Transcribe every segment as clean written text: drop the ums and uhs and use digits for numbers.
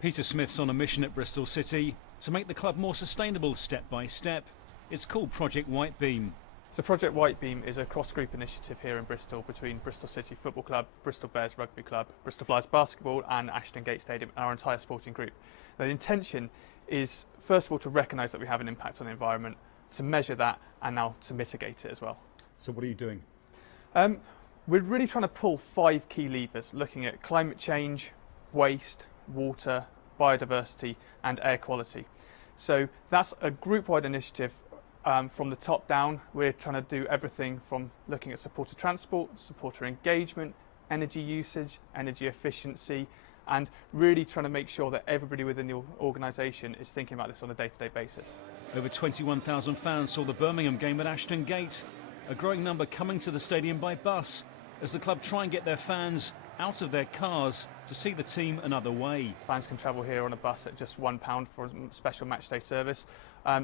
Peter Smith's on a mission at Bristol City to make the club more sustainable step by step. It's called Project Whitebeam. So Project Whitebeam is a cross-group initiative here in Bristol between Bristol City Football Club, Bristol Bears Rugby Club, Bristol Flyers Basketball and Ashton Gate Stadium, our entire sporting group. Now, the intention is, first of all, to recognise that we have an impact on the environment, to measure that and now to mitigate it as well. So what are you doing? We're really trying to pull 5 key levers, looking at climate change, waste, water, biodiversity and air quality. So that's a group-wide initiative. From the top down, we're trying to do everything from looking at supporter transport, supporter engagement, energy usage, energy efficiency, and really trying to make sure that everybody within the organisation is thinking about this on a day-to-day basis. Over 21,000 fans saw the Birmingham game at Ashton Gate, a growing number coming to the stadium by bus as the club try and get their fans out of their cars to see the team another way. Fans can travel here on a bus at just £1 for a special matchday service.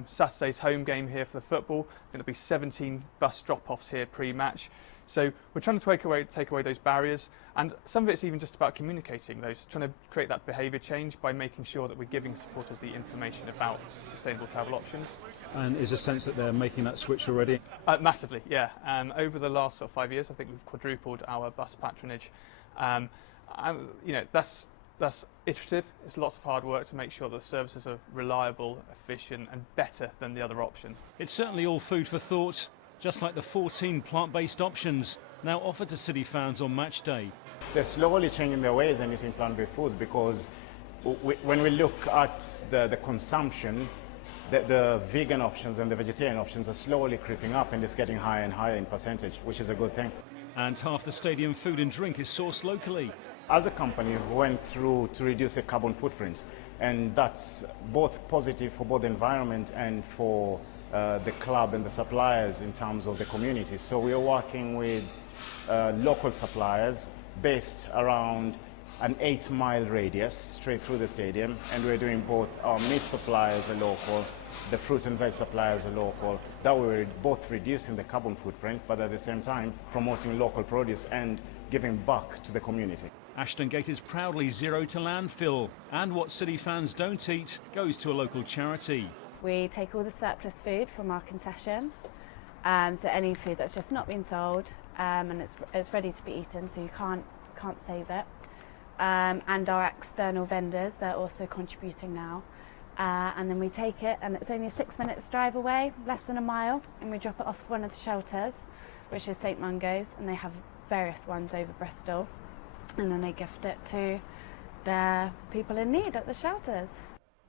Saturday's home game here for the football, going to be 17 bus drop-offs here pre-match. So we're trying to take away those barriers, and some of it's even just about communicating those, trying to create that behaviour change by making sure that we're giving supporters the information about sustainable travel options. And is a sense that they're making that switch already? Massively, yeah. Over the last 5 years, I think we've quadrupled our bus patronage. You know, that's iterative. It's lots of hard work to make sure that the services are reliable, efficient and better than the other option. It's certainly all food for thought, just like the 14 plant-based options now offered to City fans on match day. They're slowly changing their ways and eating plant-based foods because when we look at the consumption, the vegan options and the vegetarian options are slowly creeping up, and it's getting higher and higher in percentage, which is a good thing. And half the stadium food and drink is sourced locally. As a company, we went through to reduce the carbon footprint, and that's both positive for both the environment and for the club and the suppliers in terms of the community. So we are working with local suppliers based around an 8-mile radius straight through the stadium, and we're doing both our meat suppliers are local, the fruits and veg suppliers are local. That way we're both reducing the carbon footprint, but at the same time promoting local produce and giving back to the community. Ashton Gate is proudly zero to landfill, and what City fans don't eat goes to a local charity. We take all the surplus food from our concessions, so any food that's just not been sold and it's ready to be eaten, so you can't save it. And our external vendors, they're also contributing now. And then we take it, and it's only a 6 minutes drive away, less than a mile, and we drop it off one of the shelters, which is St Mungo's, and they have various ones over Bristol, and then they gift it to the people in need at the shelters.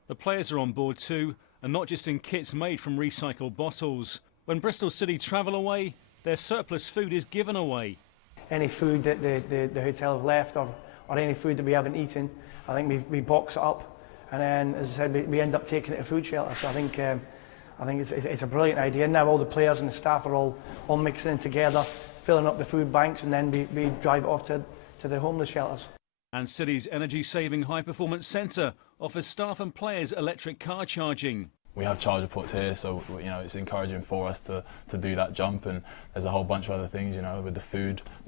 The players are on board too, and not just in kits made from recycled bottles. When Bristol City travel away, their surplus food is given away. Any food that the hotel have left or any food that we haven't eaten, I think we box it up, and then, as I said, we end up taking it to food shelter. So I think it's a brilliant idea. Now all the players and the staff are all mixing in together, filling up the food banks, and then we drive it off to the homeless shelters. And City's energy-saving high-performance centre offers staff and players electric car charging. We have charger ports here, so you know it's encouraging for us to do that jump, and there's a whole bunch of other things, you know, with the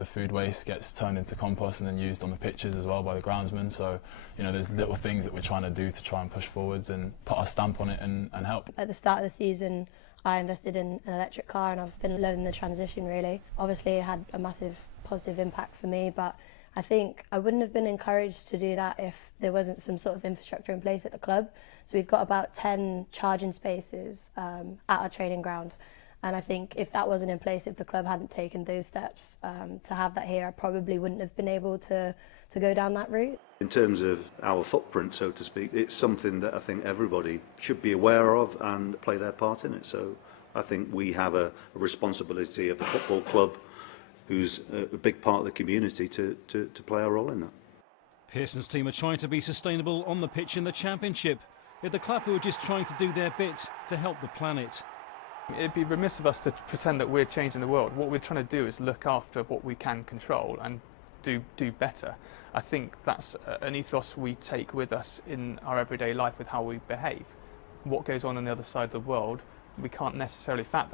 food waste gets turned into compost and then used on the pitches as well by the groundsmen. So you know there's little things that we're trying to do to try and push forwards and put our stamp on it and help. At the start of the season I invested in an electric car, and I've been loving the transition really. Obviously it had a massive positive impact for me, but I think I wouldn't have been encouraged to do that if there wasn't some sort of infrastructure in place at the club. So we've got about 10 charging spaces at our training ground. And I think if that wasn't in place, if the club hadn't taken those steps to have that here, I probably wouldn't have been able to go down that route. In terms of our footprint, so to speak, it's something that I think everybody should be aware of and play their part in it. So I think we have a responsibility of the football club, who's a big part of the community, to play a role in that. Pearson's team are trying to be sustainable on the pitch in the Championship. They're the club who are just trying to do their bit to help the planet. It'd be remiss of us to pretend that we're changing the world. What we're trying to do is look after what we can control and do better. I think that's an ethos we take with us in our everyday life with how we behave. What goes on the other side of the world, we can't necessarily affect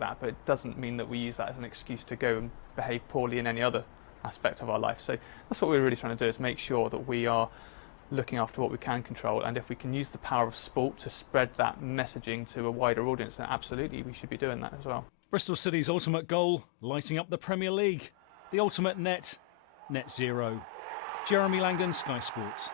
that, but it doesn't mean that we use that as an excuse to go and behave poorly in any other aspect of our life. So that's what we're really trying to do, is make sure that we are looking after what we can control, and if we can use the power of sport to spread that messaging to a wider audience, then absolutely we should be doing that as well. Bristol City's ultimate goal, lighting up the Premier League. The ultimate net zero. Jeremy Langdon, Sky Sports.